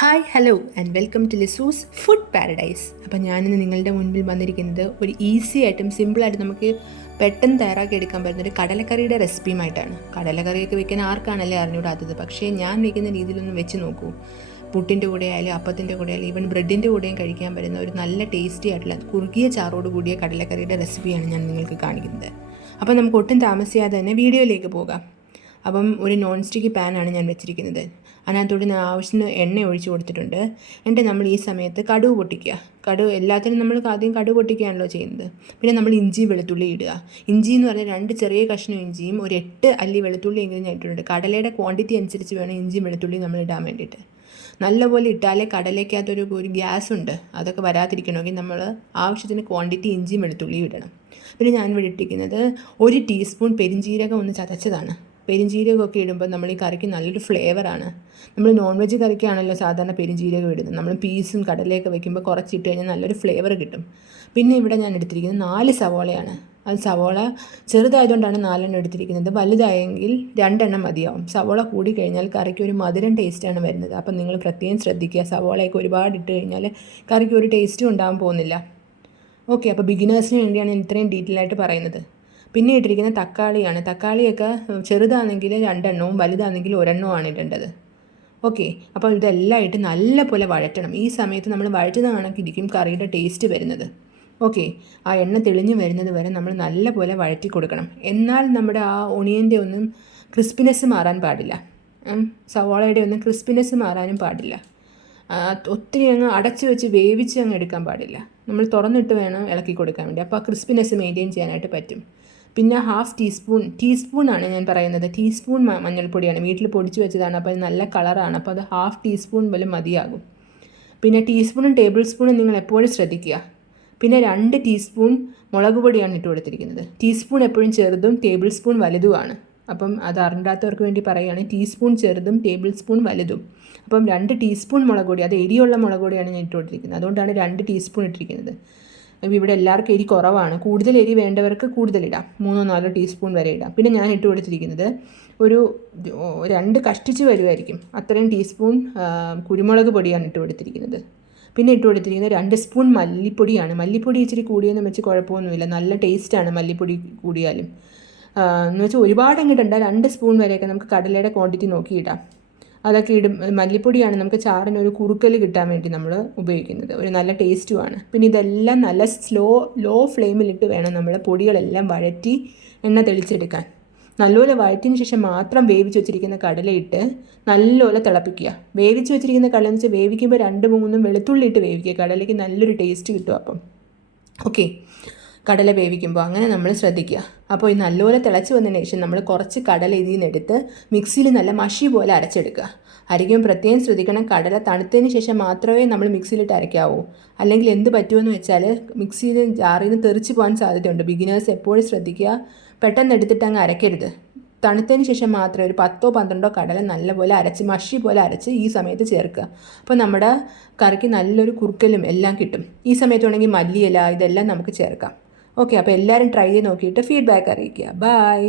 Hi hello and welcome to ലിസൂസ് food paradise അപ്പം ഞാനിന്ന് നിങ്ങളുടെ മുൻപിൽ വന്നിരിക്കുന്നത് ഒരു ഈസി ആയിട്ടും സിമ്പിളായിട്ട് നമുക്ക് പെട്ടെന്ന് തയ്യാറാക്കി എടുക്കാൻ പറ്റുന്ന ഒരു കടലക്കറിയുടെ റെസിപ്പിയുമായിട്ടാണ് കടലക്കറിയൊക്കെ വെക്കാൻ ആർക്കാണല്ലേ അറിഞ്ഞുകൂടാത്തത്? പക്ഷേ ഞാൻ വെക്കുന്ന രീതിയിലൊന്നും വെച്ച് നോക്കൂ. പുട്ടിന്റെ കൂടെ ആയാലും അപ്പത്തിന്റെ കൂടെ ആയാലും ഈവൻ ബ്രെഡിന്റെ കൂടെയും കഴിക്കാൻ പറ്റുന്ന ഒരു നല്ല ടേസ്റ്റി ആയിട്ടുള്ള കുറുകിയ ചാറോട് കൂടിയ കടലക്കറിയുടെ റെസിപ്പിയാണ് ഞാൻ നിങ്ങൾക്ക് കാണിക്കുന്നത്. അപ്പോൾ നമുക്ക് ഒട്ടും താമസിയാതെ തന്നെ വീഡിയോയിലേക്ക് പോകാം. അപ്പം ഒരു നോൺ സ്റ്റിക്ക് പാനാണ് ഞാൻ വെച്ചിരിക്കുന്നത്. അതിനകത്തോട്ട് ആവശ്യത്തിന് എണ്ണ ഒഴിച്ചു കൊടുത്തിട്ടുണ്ട്. എന്നിട്ട് നമ്മൾ ഈ സമയത്ത് കടുവ് പൊട്ടിക്കുക. കടുവ് എല്ലാത്തിനും നമ്മൾ ആദ്യം കടുവ് പൊട്ടിക്കുകയാണല്ലോ ചെയ്യുന്നത്. പിന്നെ നമ്മൾ ഇഞ്ചി വെളുത്തുള്ളി ഇടുക. ഇഞ്ചി എന്ന് പറഞ്ഞാൽ രണ്ട് ചെറിയ കഷ്ണം ഇഞ്ചിയും ഒരു എട്ട് അല്ലി വെളുത്തുള്ളി എങ്കിലും ഞാൻ ഇട്ടിട്ടുണ്ട്. കടലയുടെ ക്വാണ്ടിറ്റി അനുസരിച്ച് വേണം ഇഞ്ചിയും വെളുത്തുള്ളി നമ്മൾ ഇടാൻ വേണ്ടിയിട്ട്. നല്ലപോലെ ഇട്ടാലേ കടലയ്ക്കകത്തൊരു ഒരു ഗ്യാസ് ഉണ്ട്. അതൊക്കെ വരാതിരിക്കണമെങ്കിൽ നമ്മൾ ആവശ്യത്തിന് ക്വാണ്ടിറ്റി ഇഞ്ചിയും വെളുത്തുള്ളിയും ഇടണം. പിന്നെ ഞാൻ ഇവിടെ ഇട്ടിരിക്കുന്നത് ഒരു ടീസ്പൂൺ പെരിഞ്ജീരകം ഒന്ന് ചതച്ചതാണ്. പെരിഞ്ജീരകമൊക്കെ ഇടുമ്പോൾ നമ്മൾ ഈ കറിക്ക് നല്ലൊരു ഫ്ലേവറാണ്. നമ്മൾ നോൺ വെജ് കറിക്കാണല്ലോ സാധാരണ പെരിഞ്ജീരകം ഇടുന്നത്. നമ്മൾ പീസും കടലയൊക്കെ വെക്കുമ്പോൾ കുറച്ചിട്ട് കഴിഞ്ഞാൽ നല്ലൊരു ഫ്ലേവർ കിട്ടും. പിന്നെ ഇവിടെ ഞാൻ എടുത്തിരിക്കുന്നത് നാല് സവോളയാണ്. അത് സവോള ചെറുതായതുകൊണ്ടാണ് നാലെണ്ണം എടുത്തിരിക്കുന്നത്. വലുതായെങ്കിൽ രണ്ടെണ്ണം മതിയാവും. സവോള കൂടി കഴിഞ്ഞാൽ കറിക്ക് ഒരു മധുരം ടേസ്റ്റാണ് വരുന്നത്. അപ്പം നിങ്ങൾ പ്രത്യേകം ശ്രദ്ധിക്കുക. സവോളയൊക്കെ ഒരുപാട് ഇട്ട് കഴിഞ്ഞാൽ കറിക്ക് ഒരു ടേസ്റ്റും ഉണ്ടാകാൻ പോകുന്നില്ല. ഓക്കെ അപ്പോൾ ബിഗിനേഴ്സിന് വേണ്ടിയാണ് ഇത്രയും ഡീറ്റെയിൽ ആയിട്ട് പറയുന്നത്. പിന്നെ ഇട്ടിരിക്കുന്ന തക്കാളിയാണ്. തക്കാളിയൊക്കെ ചെറുതാണെങ്കിൽ രണ്ടെണ്ണവും വലുതാണെങ്കിൽ ഒരെണ്ണവുമാണ് ഇടേണ്ടത്. ഓക്കെ. അപ്പോൾ ഇതെല്ലാം ഇട്ട് നല്ല പോലെ വഴറ്റണം. ഈ സമയത്ത് നമ്മൾ വഴറ്റുന്ന കണക്കിരിക്കും കറിയുടെ ടേസ്റ്റ് വരുന്നത്. ഓക്കെ. ആ എണ്ണ തെളിഞ്ഞു വരുന്നത് വരെ നമ്മൾ നല്ല പോലെ വഴറ്റി കൊടുക്കണം. എന്നാൽ നമ്മുടെ ആ ഒണിയന്റെ ഒന്നും ക്രിസ്പിനെസ് മാറാൻ പാടില്ല. സവാളയുടെ ഒന്നും ക്രിസ്പിനെസ് മാറാനും പാടില്ല. ഒത്തിരി അങ്ങ് അടച്ചു വെച്ച് വേവിച്ച് അങ്ങ് എടുക്കാൻ പാടില്ല. നമ്മൾ തുറന്നിട്ട് വേണം ഇളക്കി കൊടുക്കാൻ വേണ്ടി. അപ്പോൾ ആ ക്രിസ്പിനെസ് മെയിന്റെയിൻ ചെയ്യാനായിട്ട് പറ്റും. പിന്നെ ഹാഫ് ടീസ്പൂൺ ടീസ്പൂണാണ് ഞാൻ പറയുന്നത്. ടീസ്പൂൺ മഞ്ഞൾപ്പൊടിയാണ്. വീട്ടിൽ പൊടിച്ച് വെച്ചതാണ്. അപ്പോൾ നല്ല കളറാണ് അപ്പോൾ അത് ഹാഫ് ടീസ്പൂൺ പോലും മതിയാകും. പിന്നെ ടീസ്പൂണും ടേബിൾ സ്പൂണും നിങ്ങൾ എപ്പോഴും ശ്രദ്ധിക്കുക. പിന്നെ രണ്ട് ടീസ്പൂൺ മുളക് പൊടിയാണ് ഇട്ട് കൊടുത്തിരിക്കുന്നത്. ടീസ്പൂൺ എപ്പോഴും ചെറുതും ടേബിൾ സ്പൂൺ വലുതുമാണ്. അപ്പം അത് അറിഞ്ഞാത്തവർക്ക് വേണ്ടി പറയുകയാണ്. ടീസ്പൂൺ ചെറുതും ടേബിൾ സ്പൂൺ വലുതും. അപ്പം രണ്ട് ടീസ്പൂൺ മുളക് പൊടി അത് എരിയുള്ള മുളക് പൊടിയാണ് ഞാൻ ഇട്ടുകൊണ്ടിരിക്കുന്നത് അതുകൊണ്ടാണ് രണ്ട് ടീസ്പൂൺ ഇട്ടിരിക്കുന്നത്. ഇവിടെ എല്ലാവർക്കും എരി കുറവാണ്. കൂടുതൽ എരി വേണ്ടവർക്ക് കൂടുതലിടാം മൂന്നോ നാലോ ടീസ്പൂൺ വരെ ഇടാം. പിന്നെ ഞാൻ ഇട്ട് കൊടുത്തിരിക്കുന്നത് ഒരു രണ്ട് കഷ്ടിച്ച് വരുമായിരിക്കും അത്രയും ടീസ്പൂൺ കുരുമുളക് പൊടിയാണ് ഇട്ട് കൊടുത്തിരിക്കുന്നത്. പിന്നെ ഇട്ട് കൊടുത്തിരിക്കുന്നത് രണ്ട് സ്പൂൺ മല്ലിപ്പൊടിയാണ്. മല്ലിപ്പൊടി ഇച്ചിരി കൂടിയെന്ന് വെച്ച് കുഴപ്പമൊന്നുമില്ല. നല്ല ടേസ്റ്റാണ് മല്ലിപ്പൊടി കൂടിയാലും. എന്ന് വെച്ചാൽ ഒരുപാട് അങ്ങിടണ്ട രണ്ട് സ്പൂൺ വരെയൊക്കെ നമുക്ക് കടലയുടെ ക്വാണ്ടിറ്റി നോക്കിയിടാം. അതൊക്കെ ഇടും. മല്ലിപ്പൊടിയാണ് നമുക്ക് ചാറിന് ഒരു കുറുക്കൽ കിട്ടാൻ വേണ്ടി നമ്മൾ ഉപയോഗിക്കുന്നത്. ഒരു നല്ല ടേസ്റ്റുമാണ്. പിന്നെ ഇതെല്ലാം നല്ല സ്ലോ ലോ ഫ്ലെയിമിലിട്ട് വേണം നമ്മൾ പൊടികളെല്ലാം വഴറ്റി എണ്ണ തെളിച്ചെടുക്കാൻ. നല്ലപോലെ വഴറ്റിന് ശേഷം മാത്രം വേവിച്ച് വെച്ചിരിക്കുന്ന കടലയിട്ട് നല്ലപോലെ തിളപ്പിക്കുക. വേവിച്ച് വെച്ചിരിക്കുന്ന കടല എന്ന് വെച്ചാൽ വേവിക്കുമ്പോൾ രണ്ട് മൂന്നും വെളുത്തുള്ളി ഇട്ട് വേവിക്കുക. കടലയ്ക്ക് നല്ലൊരു ടേസ്റ്റ് കിട്ടും അപ്പം. ഓക്കെ കടല വേവിക്കുമ്പോൾ അങ്ങനെ നമ്മൾ ശ്രദ്ധിക്കുക. അപ്പോൾ ഈ നല്ലപോലെ തിളച്ച് വന്നതിന് ശേഷം നമ്മൾ കുറച്ച് കടല ഇതിൽ നിന്ന് എടുത്ത് മിക്സിയിൽ നല്ല മഷി പോലെ അരച്ചെടുക്കുക. അരയ്ക്കുമ്പോൾ പ്രത്യേകം ശ്രദ്ധിക്കണം. കടല തണുത്തതിന് ശേഷം മാത്രമേ നമ്മൾ മിക്സിയിലിട്ട് അരയ്ക്കാവൂ. അല്ലെങ്കിൽ എന്ത് പറ്റുമെന്ന് വെച്ചാൽ മിക്സിയിൽ ജാറിൽ നിന്ന് തെറിച്ച് പോകാൻ സാധ്യതയുണ്ട്. ബിഗിനേഴ്സ് എപ്പോഴും ശ്രദ്ധിക്കുക. പെട്ടെന്ന് എടുത്തിട്ട് അങ്ങ് അരയ്ക്കരുത്. തണുത്തതിന് ശേഷം മാത്രമേ ഒരു പത്തോ പന്ത്രണ്ടോ കടല നല്ലപോലെ അരച്ച് മഷി പോലെ അരച്ച് ഈ സമയത്ത് ചേർക്കുക. അപ്പോൾ നമ്മുടെ കറിക്ക് നല്ലൊരു കുറുക്കലും എല്ലാം കിട്ടും. ഈ സമയത്ത് വേണമെങ്കിൽ മല്ലിയില ഇതെല്ലാം നമുക്ക് ചേർക്കാം. ഓക്കെ അപ്പോൾ എല്ലാവരും ട്രൈ ചെയ്ത് നോക്കിയിട്ട് ഫീഡ്ബാക്ക് അറിയിക്കുക. ബൈ